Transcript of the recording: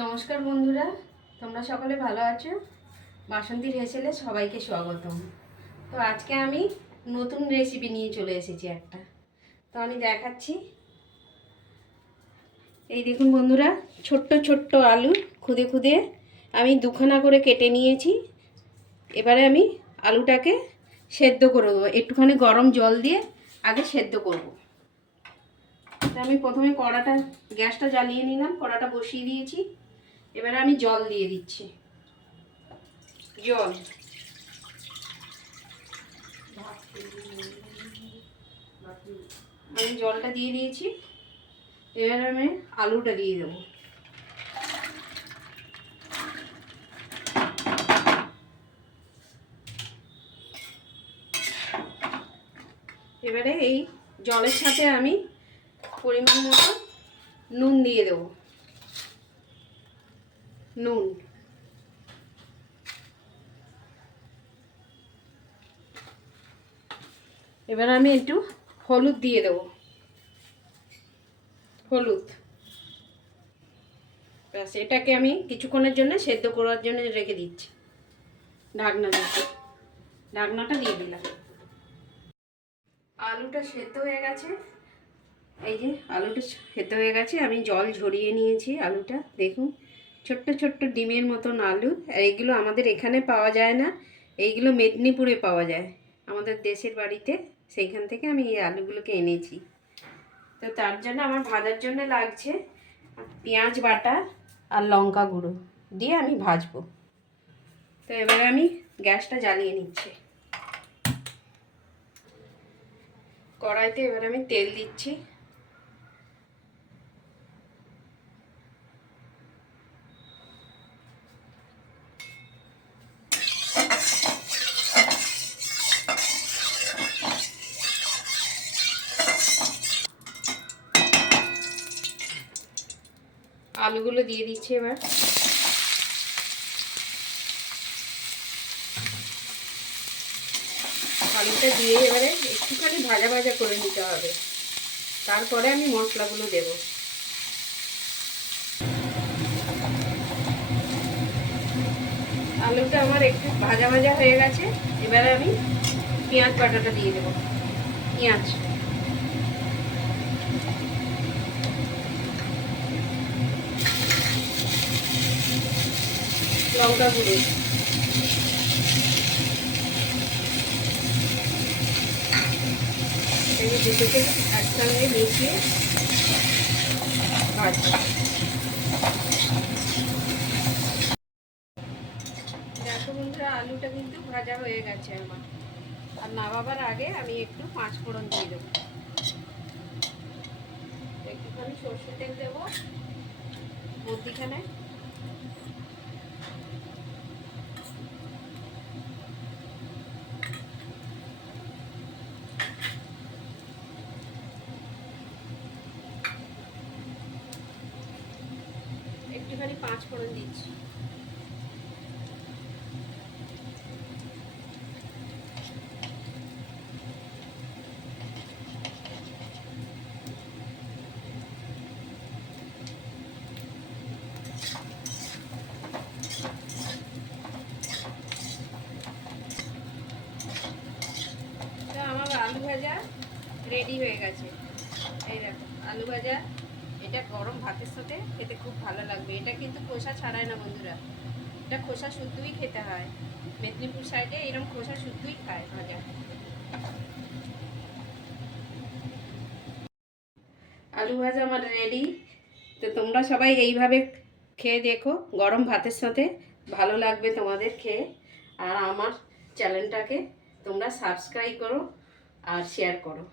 নমস্কার বন্ধুরা, তোমরা সকলে ভালো আছো? বাসন্তীর হেসেলে সবাইকে স্বাগতম। তো আজকে আমি নতুন রেসিপি নিয়ে চলে এসেছি একটা। তো আমি দেখাচ্ছি। এই দেখুন বন্ধুরা, ছোট্ট ছোট্ট আলু খুদে খুদে আমি দুখানা করে কেটে নিয়েছি। এবারে আমি আলুটাকে সেদ্ধ করে দেবো, একটুখানি গরম জল দিয়ে আগে সেদ্ধ করব। আমি প্রথমে গ্যাসটা জ্বালিয়ে নিলাম, কড়াটা বসিয়ে দিয়েছি। এবারে আমি জল দিয়ে দিচ্ছি। আমি জলটা দিয়ে দিয়েছি। এবারে আমি আলুটা দিয়ে দেবো। এবারে এই জলের সাথে আমি পরিমাণ মতো নুন দিয়ে দেবো। নুন, এবার আমি একটু হলুদ দিয়ে দেবো। হলুদ, ব্যাস এটাকে আমি কিছুক্ষণের জন্য সেদ্ধ করার জন্য রেখে দিচ্ছি। ঢাকনাটা দিয়ে দিলাম। আলুটা সেদ্ধ হয়ে গেছে। এই যে আলুটা সেদ্ধ হয়ে গেছে, আমি জল ঝরিয়ে নিয়েছি। আলুটা দেখুন, ছোট্ট ছোট্ট ডিমের মতন আলু। আর এইগুলো আমাদের এখানে পাওয়া যায় না, এইগুলো মেদিনীপুরে পাওয়া যায়, আমাদের দেশের বাড়িতে। সেইখান থেকে আমি এই আলুগুলোকে এনেছি। তো তার জন্য আমার ভাজার জন্য লাগছে পেঁয়াজ বাটা আর লঙ্কা গুঁড়ো দিয়ে আমি ভাজবো। তো এবারে আমি গ্যাসটা জ্বালিয়ে নিচ্ছি। কড়াইতে এবার আমি তেল দিচ্ছি। আলুগুলো দিয়ে দিচ্ছি। এবার আলুটা দিয়ে এবারে একটুখানি ভাজা ভাজা করে নিতে হবে, তারপরে আমি মশলাগুলো দেব। আলুটা আমার একটু ভাজা ভাজা হয়ে গেছে। এবারে আমি পেঁয়াজ বাটাটা দিয়ে দেব। পেঁয়াজ, লঙ্কা গুঁড়ো, এটাকে দুটোকে একসঙ্গে মিশিয়ে ভাজবো। দেখো বন্ধুরা, আলুটা কিন্তু ভাজা হয়ে গেছে আমার। আর নামাবার আগে আমি একটু 5 ফোড়ন দিয়ে দেবো। একটুখানি সর্ষে তেল দেবো মধ্যিখানে। একটুখানি 5 ফোড়ন দিচ্ছি। আমার আলু ভাজা রেডি হয়ে গেছে। এই দেখো আলু ভাজা, এটা গরম ভাতের সাথে খেতে খুব ভালো লাগবে। এটা কিন্তু খোসা ছাড়ায় না বন্ধুরা, এটা খোসা শুদ্ধই খেতে হয়। মেদিনীপুর সাইডে এরকম খোসা শুদ্ধই খায় ভাজা। আলু ভাজা আমার রেডি। তো তোমরা সবাই এইভাবে খেয়ে দেখো গরম ভাতের সাথে, ভালো লাগবে তোমাদের খেয়ে। আর আমার চ্যানেলটাকে তোমরা সাবস্ক্রাইব করো আর শেয়ার করো।